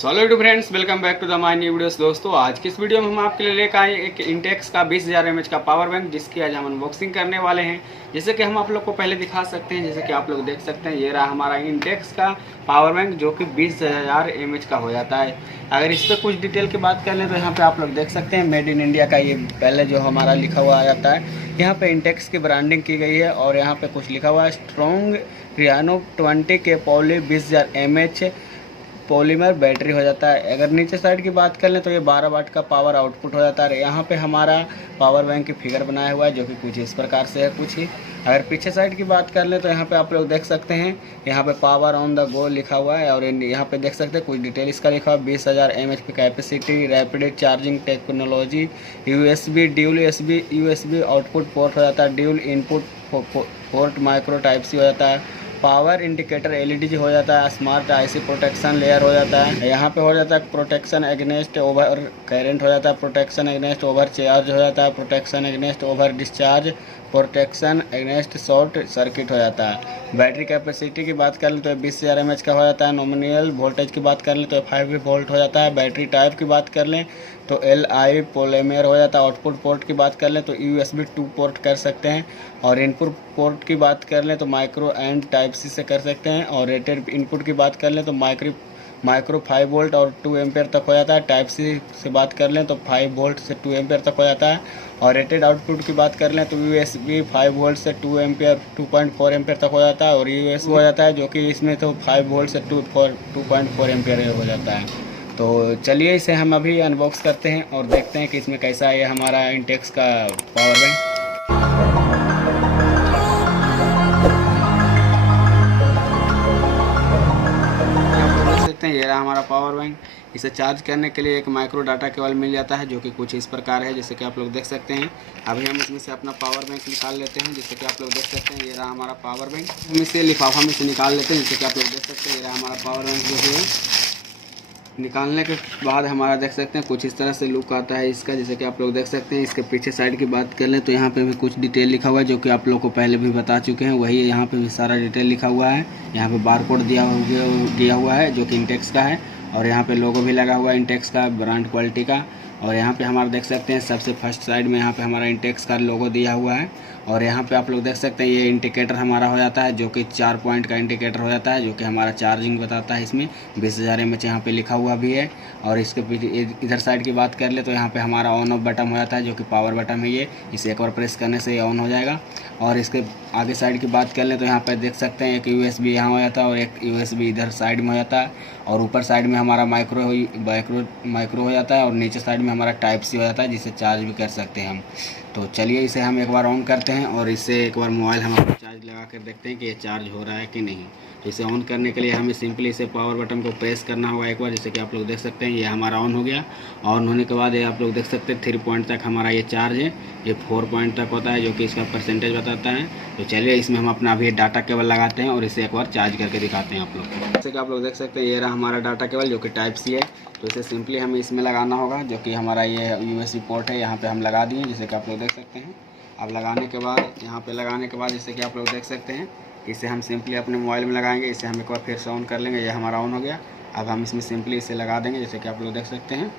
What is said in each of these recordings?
Hello to friends, welcome back to the my new videos. दोस्तों, आज की इस वीडियो में हम आपके लिए लेकर आए एक इंटेक्स का 20,000 mAh का पावर बैंक, जिसकी आज हम अनबॉक्सिंग करने वाले हैं। जैसे कि हम आप लोग को पहले दिखा सकते हैं, जैसे कि आप लोग देख सकते हैं, ये रहा हमारा इंटेक्स का पावर बैंक जो कि 20,000 mAh का हो जाता है। अगर इस पर कुछ डिटेल की बात कर लें तो यहाँ पर आप लोग देख सकते हैं मेड इन इंडिया का ये पहले जो हमारा लिखा हुआ आ जाता है। यहाँ पर इंटेक्स की ब्रांडिंग की गई है और यहाँ पर कुछ लिखा हुआ है स्ट्रॉन्ग रियानो 20 के पॉली 20,000 mAh पॉलीमर बैटरी हो जाता है। अगर नीचे साइड की बात कर लें तो ये 12 वाट का पावर आउटपुट हो जाता है। यहाँ पे हमारा पावर बैंक की फिगर बनाया हुआ है जो कि कुछ इस प्रकार से है कुछ ही। अगर पीछे साइड की बात कर लें तो यहाँ पे आप लोग देख सकते हैं, यहाँ पे पावर ऑन द गो लिखा हुआ है और यहाँ पे देख सकते हैं कुछ डिटेल इसका लिखा हुआ है। 20,000 mAh की capacity, rapid charging technology, USB dual USB output port हो जाता है, dual input port micro type C हो जाता है, पावर इंडिकेटर एलईडी हो जाता है, स्मार्ट आईसी प्रोटेक्शन लेयर हो जाता है। यहाँ पे हो जाता है प्रोटेक्शन एग्नेस्ट ओवर करंट हो जाता है, प्रोटेक्शन एग्नेस्ट ओवर चार्ज हो जाता है, protection against over discharge, protection against short circuit हो जाता है। बैटरी कैपेसिटी की बात कर लें तो 20,000 mAh का हो जाता है। नॉमिनल वोल्टेज की बात कर लें तो 5 वोल्ट हो जाता है। बैटरी टाइप की बात कर लें तो LI पॉलीमर हो जाता है। आउटपुट पोर्ट की बात कर लें तो USB 2 पोर्ट कर सकते हैं और इनपुट पोर्ट की बात कर लें तो माइक्रो एंड टाइप सी से कर सकते हैं और रेटेड इनपुट की बात कर लें तो माइक्रो 5 वोल्ट और 2 एम्पेयर तक हो जाता है। टाइप सी से बात कर लें तो 5 वोल्ट से 2 एम्पेयर तक हो जाता है और रेटेड आउटपुट की बात कर लें तो USB 5 वोल्ट से 2 एम्पेयर 2.4 एम्पेयर तक हो जाता है और USB हो जाता है जो कि इसमें तो 5 वोल्ट से 2.4 एम्पेयर हो जाता है। तो चलिए इसे हम अभी अनबॉक्स करते हैं और देखते हैं कि इसमें कैसा है हमारा इंटेक्स का पावर बैंक। ये रहा हमारा पावर बैंक। इसे चार्ज करने के लिए एक माइक्रो डाटा केबल मिल जाता है जो कि कुछ इस प्रकार है, जैसे कि आप लोग देख सकते हैं। अभी हम इसमें से अपना पावर बैंक निकाल लेते हैं, जैसे कि आप लोग देख सकते हैं। ये रहा हमारा पावर बैंक। हम इसे लिफाफा में से निकाल लेते हैं, जैसे कि आप लोग देख सकते हैं। ये रहा हमारा पावर बैंक जो है। निकालने के बाद हमारा देख सकते हैं कुछ इस तरह से लुक आता है इसका, जैसे कि आप लोग देख सकते हैं। इसके पीछे साइड की बात कर लें तो यहाँ पे भी कुछ डिटेल लिखा हुआ है जो कि आप लोग को पहले भी बता चुके हैं, वही यहाँ पे भी सारा डिटेल लिखा हुआ है। यहाँ पे बारकोड दिया हुआ है जो कि इंटेक्स का है और यहाँ पे लोगो भी लगा हुआ है इंटेक्स का, ब्रांड क्वालिटी का। और यहाँ पे हमारा देख सकते हैं सबसे फर्स्ट साइड में यहाँ पे हमारा इंटेक्स का लोगो दिया हुआ है और यहाँ पे आप लोग देख सकते हैं ये इंडिकेटर हमारा हो जाता है जो कि 4 पॉइंट का इंडिकेटर हो जाता है जो कि हमारा चार्जिंग बताता है। इसमें 20,000 mAh यहाँ पे लिखा हुआ भी है और इसके इधर साइड की बात कर ले तो यहाँ पे हमारा ऑन ऑफ बटन हो जाता है जो कि पावर बटन है। ये इसे एक बार प्रेस करने से ये ऑन हो जाएगा। और इसके आगे साइड की बात कर ले तो यहाँ पर देख सकते हैं एक USB यहाँ हो जाता है और एक USB इधर साइड में हो जाता है और ऊपर साइड में हमारा माइक्रो हो जाता है और नीचे साइड में हमारा टाइप सी हो जाता है जिसे चार्ज भी कर सकते हैं हम। तो चलिए इसे हम एक बार ऑन करते हैं और इससे एक बार मोबाइल हम अपना चार्ज लगा कर देखते हैं कि ये चार्ज हो रहा है कि नहीं। तो इसे ऑन करने के लिए हमें सिंपली इसे पावर बटन को प्रेस करना होगा एक बार, जैसे कि आप लोग देख सकते हैं। ये हमारा ऑन हो गया। ऑन होने के बाद ये आप लोग देख सकते हैं 3 पॉइंट तक हमारा ये चार्ज है। ये 4 पॉइंट तक होता है जो कि इसका परसेंटेज बताता है। तो चलिए इसमें हम अपना अभी डाटा केबल लगाते हैं और इसे एक बार चार्ज करके दिखाते हैं आप लोग को। जैसे कि आप लोग देख सकते हैं ये रहा हमारा डाटा केबल जो कि टाइप सी है। तो इसे सिंपली हमें इसमें लगाना होगा जो कि हमारा ये USB पोर्ट है, यहाँ पे हम लगा दिए जैसे कि आप लोग देख सकते हैं। अब लगाने के बाद यहाँ पे लगाने के बाद जैसे कि आप लोग देख सकते हैं इसे हम सिंपली अपने मोबाइल में लगाएंगे। इसे हम एक बार फिर से ऑन कर लेंगे। ये हमारा ऑन हो गया। अब हम इसमें सिंपली इसे लगा देंगे, जैसे कि आप लोग देख सकते हैं।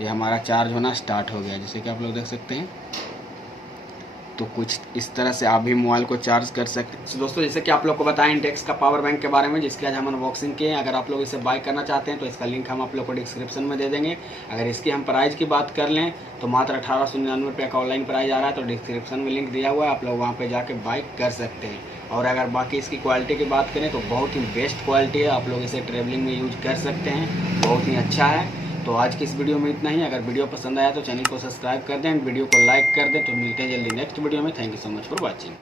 ये हमारा चार्ज होना स्टार्ट हो गया, जैसे कि आप लोग देख सकते हैं। तो कुछ इस तरह से आप भी मोबाइल को चार्ज कर सकते हैं। तो दोस्तों, जैसे कि आप लोग को बताएं इंटेक्स का पावर बैंक के बारे में, जिसकी आज हम अनबॉक्सिंग किए हैं। अगर आप लोग इसे बाय करना चाहते हैं तो इसका लिंक हम आप लोग को डिस्क्रिप्शन में दे देंगे। अगर इसकी हम प्राइस की बात कर लें तो मात्र 1899 रुपये का ऑनलाइन प्राइस आ रहा है। तो डिस्क्रिप्शन में लिंक दिया हुआ है, आप लोग वहाँ पर जाके बाय कर सकते हैं। और अगर बाकी इसकी क्वालिटी की बात करें तो बहुत ही बेस्ट क्वालिटी है। आप लोग इसे ट्रेवलिंग में यूज कर सकते हैं, बहुत ही अच्छा है। तो आज की इस वीडियो में इतना ही। अगर वीडियो पसंद आया तो चैनल को सब्सक्राइब कर दें, वीडियो को लाइक कर दें। तो मिलते हैं जल्दी नेक्स्ट वीडियो में। Thank you so much for watching.